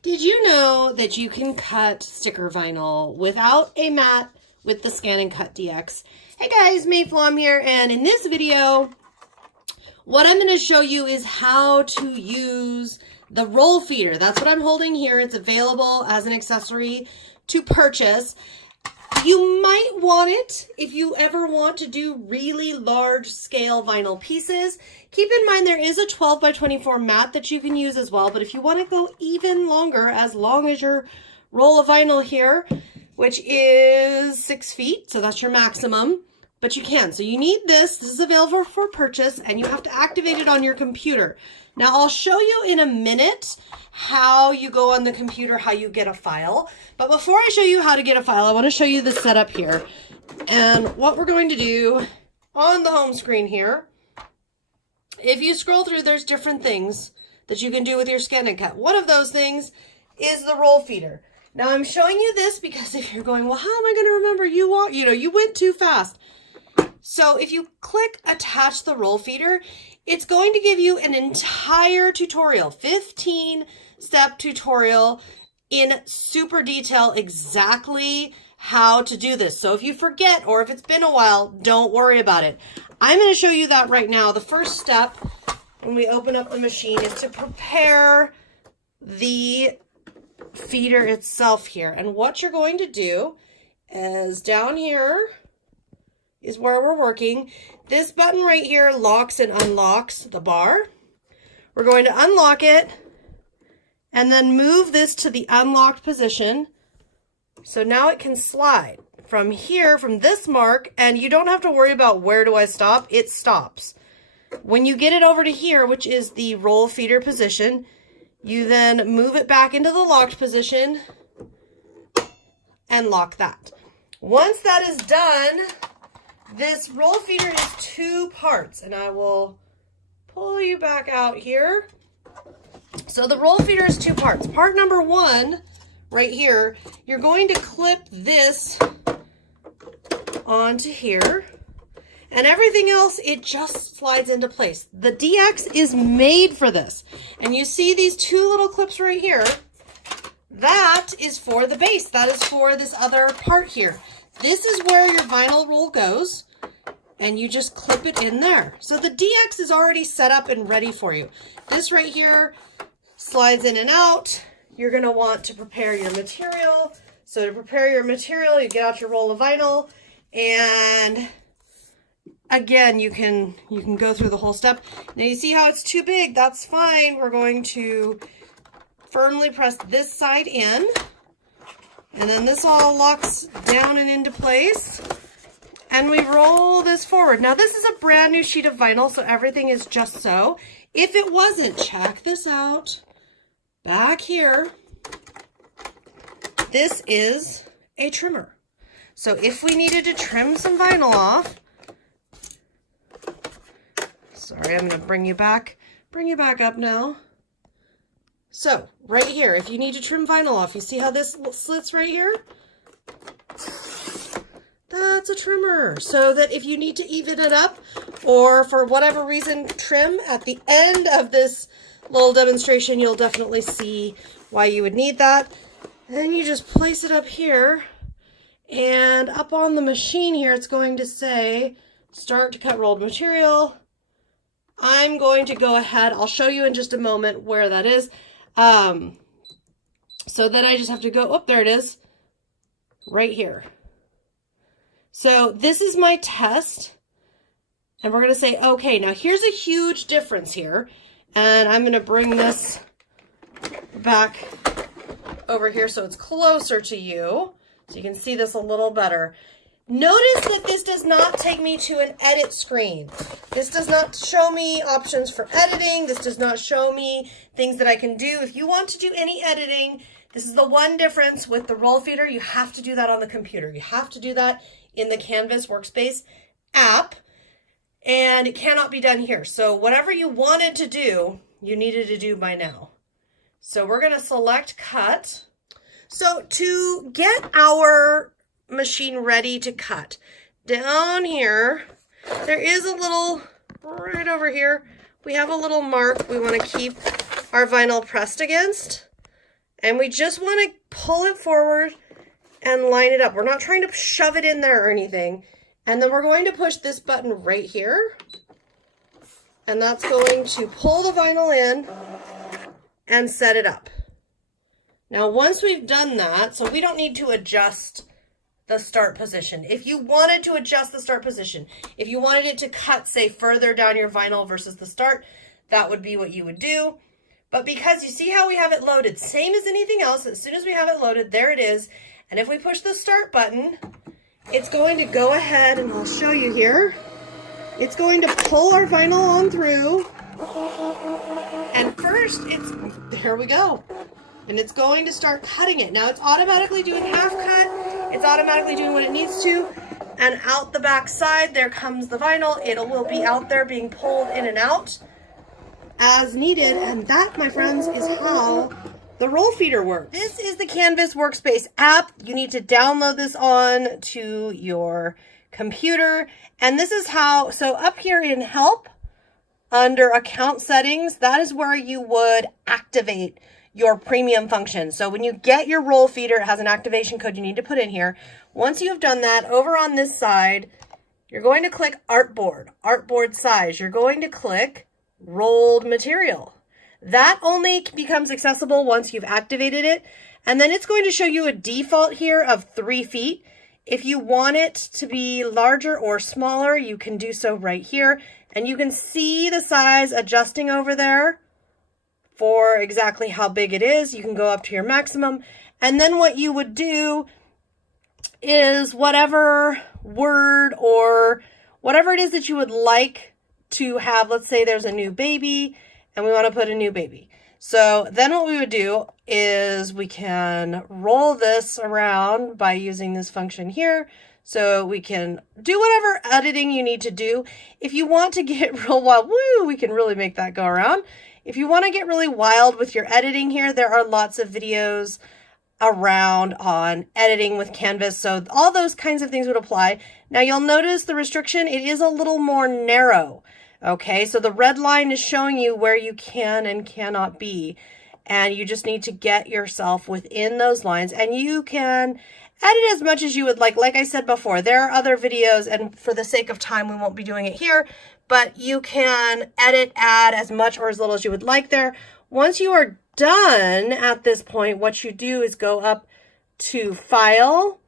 Did you know that you can cut sticker vinyl without a mat with the ScanNCutDX? Hey guys, Mayflom here, and in this video, what I'm going to show you is how to use the roll feeder. That's what I'm holding here. It's available as an accessory to purchase. You might want it if you ever want to do really large scale vinyl pieces. Keep in mind there is a 12 by 24 mat that you can use as well, but if you want to go even longer, as long as your roll of vinyl here, which is 6 feet, so that's your maximum, but you can. So you need this. This is available for purchase, and you have to activate it on your computer. Now I'll show you in a minute how you go on the computer, how you get a file. But before I show you how to get a file, I want to show you the setup here. And what we're going to do on the home screen here, if you scroll through, there's different things that you can do with your ScanNCut. One of those things is the roll feeder. Now I'm showing you this because if you're going, well, how am I going to remember you went too fast. So if you click attach the roll feeder, it's going to give you an entire tutorial, 15-step tutorial in super detail exactly how to do this. So if you forget or if it's been a while, don't worry about it. I'm going to show you that right now. The first step when we open up the machine is to prepare the feeder itself here. And what you're going to do is down here is where we're working. This button right here locks and unlocks the bar. We're going to unlock it and then move this to the unlocked position. So now it can slide from here, from this mark, and you don't have to worry about where do I stop, it stops. When you get it over to here, which is the roll feeder position, you then move it back into the locked position and lock that. Once that is done, this roll feeder is 2 parts, and I will pull you back out here. So the roll feeder is 2 parts. Part number 1, right here, you're going to clip this onto here, and everything else, it just slides into place. The DX is made for this, and you see these 2 little clips right here. That is for the base. That is for this other part here. This is where your vinyl roll goes, and you just clip it in there. So the DX is already set up and ready for you. This right here slides in and out. You're gonna want to prepare your material. So to prepare your material, you get out your roll of vinyl, and again, you can go through the whole step. Now you see how it's too big, that's fine. We're going to firmly press this side in, and then this all locks down and into place, and we roll this forward. Now this is a brand new sheet of vinyl, so everything is just so. If it wasn't, check this out. Back here, this is a trimmer. So if we needed to trim some vinyl off, sorry, I'm going to bring you back up now. So right here, if you need to trim vinyl off, you see how this slits right here? That's a trimmer, so that if you need to even it up or for whatever reason trim at the end of this little demonstration, you'll definitely see why you would need that. And then you just place it up here, and up on the machine here, it's going to say start to cut rolled material. I'm going to go ahead, I'll show you in just a moment where that is. So then I just have to go, oh, there it is, right here. So this is my test, and we're going to say, okay, now here's a huge difference here, and I'm going to bring this back over here so it's closer to you, so you can see this a little better. Notice that this does not take me to an edit screen. This does not show me options for editing. This does not show me things that I can do. If you want to do any editing, this is the one difference with the roll feeder. You have to do that on the computer. You have to do that in the Canvas Workspace app, and it cannot be done here. So whatever you wanted to do, you needed to do by now. So we're going to select cut. So to get our machine ready to cut, down here, there is a little, right over here, we have a little mark we want to keep our vinyl pressed against. And we just want to pull it forward and line it up. We're not trying to shove it in there or anything. And then we're going to push this button right here. And that's going to pull the vinyl in and set it up. Now, once we've done that, so we don't need to adjust the start position. If you wanted to adjust the start position, if you wanted it to cut, say, further down your vinyl versus the start, that would be what you would do. But because you see how we have it loaded, same as anything else, as soon as we have it loaded, there it is. And if we push the start button, it's going to go ahead, and I'll show you here. It's going to pull our vinyl on through. And first, there we go. And it's going to start cutting it. Now it's automatically doing half cut. It's automatically doing what it needs to. And out the back side, there comes the vinyl. It will be out there being pulled in and out as needed. And that, my friends, is how the roll feeder works. This is the Canvas Workspace app. You need to download this on to your computer. And this is how, so up here in Help, under Account Settings, that is where you would activate your premium function. So when you get your roll feeder, it has an activation code you need to put in here. Once you have done that, over on this side, you're going to click Artboard Size. You're going to click Rolled Material. That only becomes accessible once you've activated it. And then it's going to show you a default here of 3 feet. If you want it to be larger or smaller, you can do so right here. And you can see the size adjusting over there for exactly how big it is. You can go up to your maximum. And then what you would do is whatever word or whatever it is that you would like to have, let's say there's a new baby and we want to put a new baby. So then what we would do is we can roll this around by using this function here. So we can do whatever editing you need to do. If you want to get real wild, woo, we can really make that go around. If you want to get really wild with your editing here, there are lots of videos around on editing with Canvas. So all those kinds of things would apply. Now you'll notice the restriction, it is a little more narrow. Okay, so the red line is showing you where you can and cannot be. And you just need to get yourself within those lines, and you can edit as much as you would like. Like I said before, there are other videos, and for the sake of time, we won't be doing it here, but you can edit, add as much or as little as you would like there. Once you are done at this point, what you do is go up to File,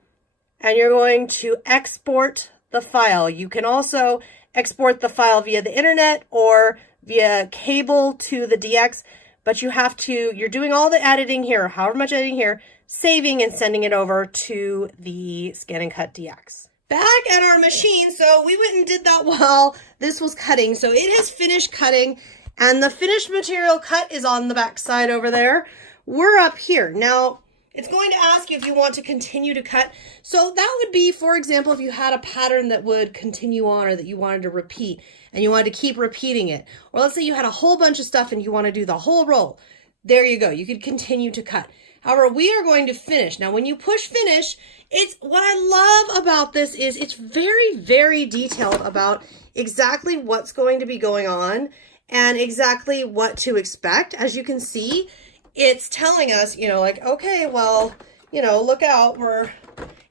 and you're going to export the file. You can also export the file via the internet or via cable to the DX, but you have to, you're doing all the editing here, however much editing here, saving and sending it over to the ScanNCutDX. Back at our machine, so we went and did that while this was cutting. So it has finished cutting, and the finished material cut is on the back side over there. We're up here. Now, it's going to ask you if you want to continue to cut. So that would be, for example, if you had a pattern that would continue on or that you wanted to repeat and you wanted to keep repeating it. Or let's say you had a whole bunch of stuff and you want to do the whole roll. There you go. You could continue to cut. However, we are going to finish. Now, when you push finish, it's what I love about this is it's very, very detailed about exactly what's going to be going on and exactly what to expect. As you can see, it's telling us, you know, like, okay, well, you know, look out,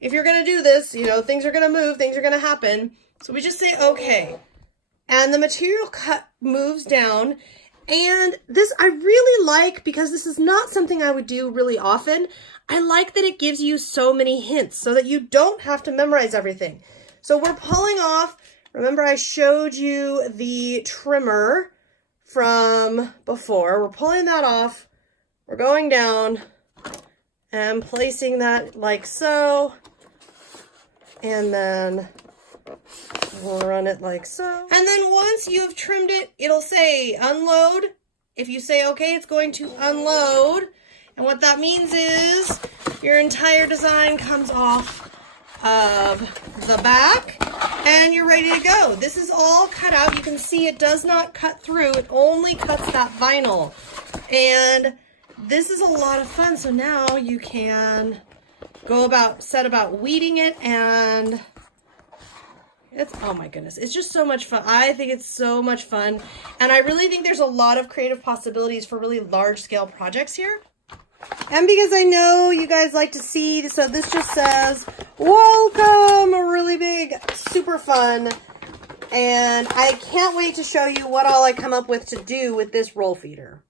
if you're going to do this, you know, things are going to move, things are going to happen. So we just say, okay. And the material cut moves down. And this I really like, because this is not something I would do really often. I like that it gives you so many hints so that you don't have to memorize everything. So we're pulling off, remember I showed you the trimmer from before. We're pulling that off. We're going down and placing that like so, and then we'll run it like so. And then once you've trimmed it, it'll say unload. If you say okay, it's going to unload. And what that means is your entire design comes off of the back and you're ready to go. This is all cut out. You can see it does not cut through. It only cuts that vinyl. And this is a lot of fun. So now you can go about, set about weeding it, and it's, oh my goodness, it's just so much fun. I think it's so much fun. And I really think there's a lot of creative possibilities for really large scale projects here. And because I know you guys like to see, so this just says, welcome, really big, super fun. And I can't wait to show you what all I come up with to do with this roll feeder.